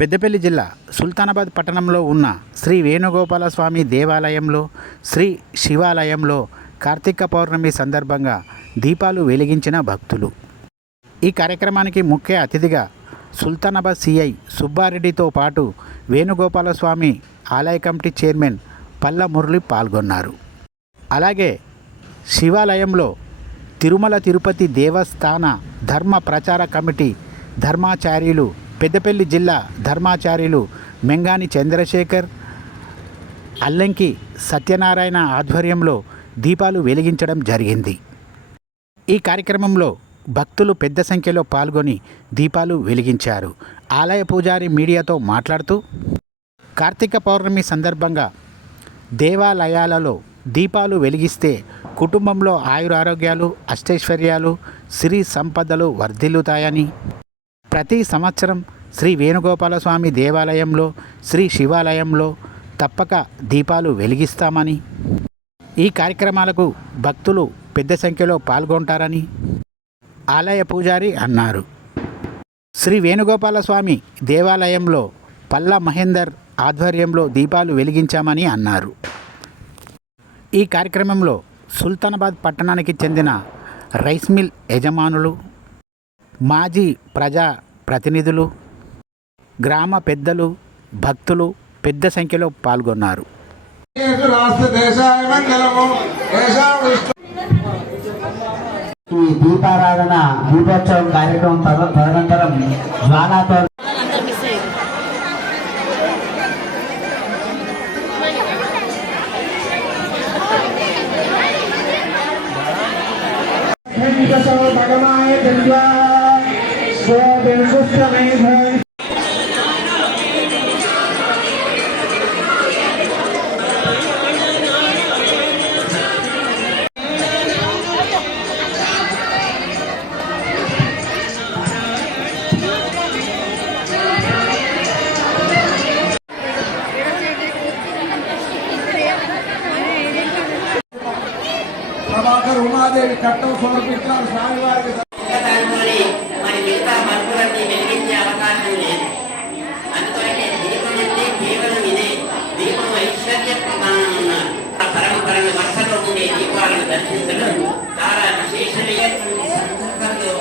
పెద్దపల్లి జిల్లా సుల్తానాబాద్ పట్టణంలో ఉన్న శ్రీ వేణుగోపాలస్వామి దేవాలయంలో శ్రీ శివాలయంలో కార్తీక పౌర్ణమి సందర్భంగా దీపాలు వెలిగించిన భక్తులు. ఈ కార్యక్రమానికి ముఖ్య అతిథిగా సుల్తానాబాద్ సిఐ సుబ్బారెడ్డితో పాటు వేణుగోపాలస్వామి ఆలయ కమిటీ చైర్మన్ పల్ల మురళి పాల్గొన్నారు. అలాగే శివాలయంలో తిరుమల తిరుపతి దేవస్థాన ధర్మ ప్రచార కమిటీ ధర్మాచార్యులు పెద్దపల్లి జిల్లా ధర్మాచార్యులు మెంగాని చంద్రశేఖర్, అల్లంకి సత్యనారాయణ ఆధ్వర్యంలో దీపాలు వెలిగించడం జరిగింది. ఈ కార్యక్రమంలో భక్తులు పెద్ద సంఖ్యలో పాల్గొని దీపాలు వెలిగించారు. ఆలయ పూజారి మీడియాతో మాట్లాడుతూ కార్తీక పౌర్ణమి సందర్భంగా దేవాలయాలలో దీపాలు వెలిగిస్తే కుటుంబంలో ఆయురారోగ్యాలు, అష్టైశ్వర్యాలు, సిరి సంపదలు వర్ధిల్లుతాయని, ప్రతి సంవత్సరం శ్రీ వేణుగోపాలస్వామి దేవాలయంలో శ్రీ శివాలయంలో తప్పక దీపాలు వెలిగిస్తామని, ఈ కార్యక్రమాలకు భక్తులు పెద్ద సంఖ్యలో పాల్గొంటారని ఆలయ పూజారి అన్నారు. శ్రీ వేణుగోపాలస్వామి దేవాలయంలో పల్ల మహేందర్ ఆధ్వర్యంలో దీపాలు వెలిగించామని అన్నారు. ఈ కార్యక్రమంలో సుల్తానాబాద్ పట్టణానికి చెందిన రైస్ మిల్ యజమానులు, మాజీ ప్రజా ప్రతినిధులు, గ్రామ పెద్దలు, భక్తులు పెద్ద సంఖ్యలో పాల్గొన్నారు. ఈ దీపారాధన దీపోత్సవం కార్యక్రమం తదనంతరం జ్వాలాతో ప్రభాకర్ ఉమాదేవి కట్టం సమర్పించారు స్వామివారికి. మరి మిగతా భక్తులన్నీ వెలిగించే అవకాశం లేదు. అందుకొరకే దీపం అంటే కేవలం ఇదే. దీపం ఐశ్వర్య ప్రధానం ఉన్నారు. పరమ వర్షలో ఉండే దీపాలను దర్శించడం చాలా విశేషమైనటువంటి సందర్భంలో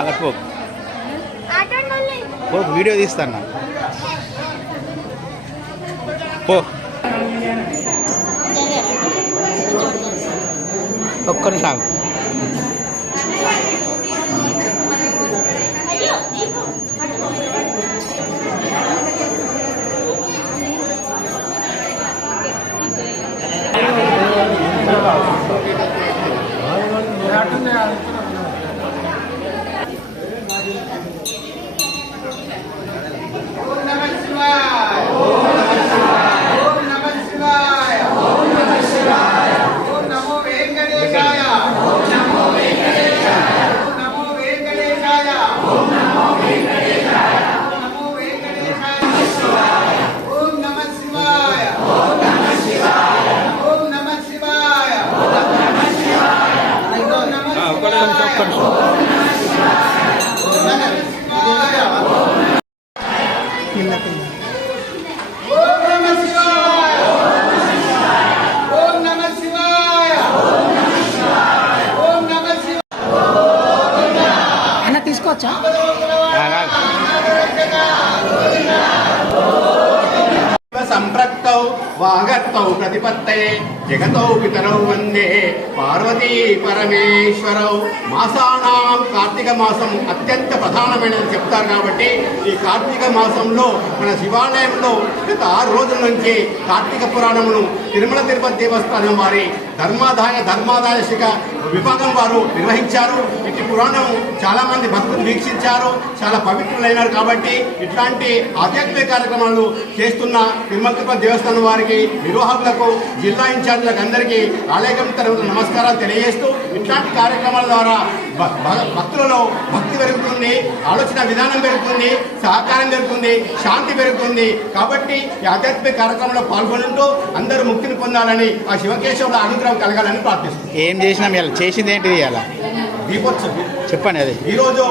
అలా పో వీడియో తీస్తాను పో. ఒక్క నిమిషం తీసుకోవచ్చా? సంప్రక్తౌ వాగర్తౌ ప్రతిపత్తయే జగతౌ పితరౌ వందే పార్వతీ పరమేశ్వరౌ. మాసానాం కార్తీక మాసం అత్యంత ప్రధానమైనది చెప్తారు. కాబట్టి ఈ కార్తీక మాసంలో మన శివాలయంలో గత 6 రోజుల నుంచి కార్తీక పురాణమును తిరుమల తిరుపతి దేవస్థానం వారి ధర్మాదాయ శాఖ విభాగం వారు నిర్వహించారు. ఇటు పురాణం చాలా మంది భక్తులు వీక్షించారు, చాలా పవిత్రులైనారు. కాబట్టి ఇట్లాంటి ఆధ్యాత్మిక కార్యక్రమాలు చేస్తున్న తిరుమల తిరుపతి దేవస్థానం వారికి, నిర్వాహకులకు, జిల్లా ఇన్ఛార్జీలకు అందరికీ ఆలయ కమిటీ తరఫున నమస్కారాలు తెలియజేస్తూ, ఇట్లాంటి కార్యక్రమాల ద్వారా భక్తులలో భక్తి పెరుగుతుంది, ఆలోచన విధానం పెరుగుతుంది, సహకారం పెరుగుతుంది, శాంతి పెరుగుతుంది. కాబట్టి ఈ ఆధ్యాత్మిక కార్యక్రమంలో పాల్గొంటూ అందరూ ముక్తిని పొందాలని, ఆ శివకేశవుల అనుగ్రహం కలగాలని ప్రార్థిస్తుంది. ఏం చేసినాం ఇలా? చేసింది ఏంటిది ఇలా? దీపోత్సవం చెప్పండి. అది ఈరోజు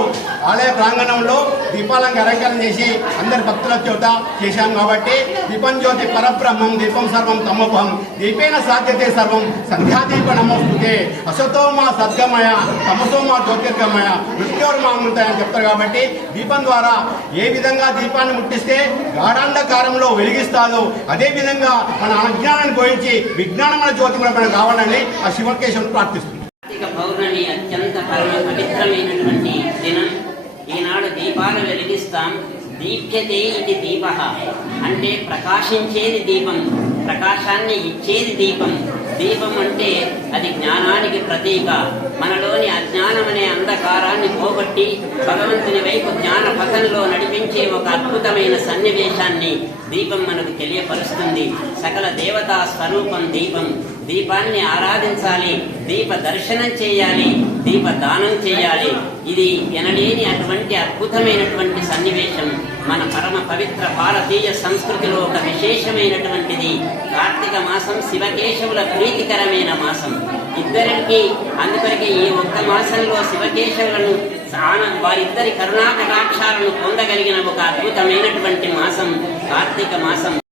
ఆలయ ప్రాంగణంలో దీపాలంగా అలంకరణ చేసి అందరి భక్తుల చేత చేశాం. కాబట్టి దీపం జ్యోతి పరబ్రహ్మం దీపం సర్వం తమోభం దీపేన సాధ్యతే సర్వం సంధ్యాదీప నమోస్తుతే అసతోమా సద్గమయ తమసోమా జ్యోతిర్గమయ మృత్యోర్మామృతాయ అని చెప్తారు. కాబట్టి దీపం ద్వారా ఏ విధంగా దీపాన్ని ముట్టిస్తే గాఢాంధకారంలో వెలిగిస్తాదో అదే విధంగా మన అజ్ఞానాన్ని పోయించి విజ్ఞానమైన జ్యోతి కూడా మనకు కావాలని ఆ శివకేశవుని ప్రార్థిస్తుంది. కార్తీక పౌర్ణమి అత్యంత పరమ పవిత్రమైనటువంటి దినం. ఈనాడు దీపాలు వెలిగిస్తాం. దీప్యతే ఇది దీప అంటే ప్రకాశించేది దీపం, ప్రకాశాన్ని ఇచ్చేది దీపం. దీపం అంటే అది జ్ఞానానికి ప్రతీక. మనలోని అజ్ఞానం అనే అంధకారాన్ని పోగొట్టి భగవంతుని వైపు జ్ఞాన పథంలో నడిపించే ఒక అద్భుతమైన సన్నివేశాన్ని దీపం మనకు తెలియపరుస్తుంది. సకల దేవతా స్వరూపం దీపం. దీపాన్ని ఆరాధించాలి, దీప దర్శనం చేయాలి, దీప దానం చేయాలి. ఇది ఎనలేని అటువంటి అద్భుతమైనటువంటి సన్నివేశం. మన పరమ పవిత్ర భారతీయ సంస్కృతిలో ఒక విశేషమైనటువంటిది. కార్తీక మాసం శివకేశవుల ప్రీతికరమైన మాసం. ఇద్దరికి అందుకొరకే ఈ ఒక్క మాసంలో శివకేశవులను వారిద్దరి కరుణాకటాక్షాలను పొందగలిగిన ఒక అద్భుతమైనటువంటి మాసం కార్తీక మాసం.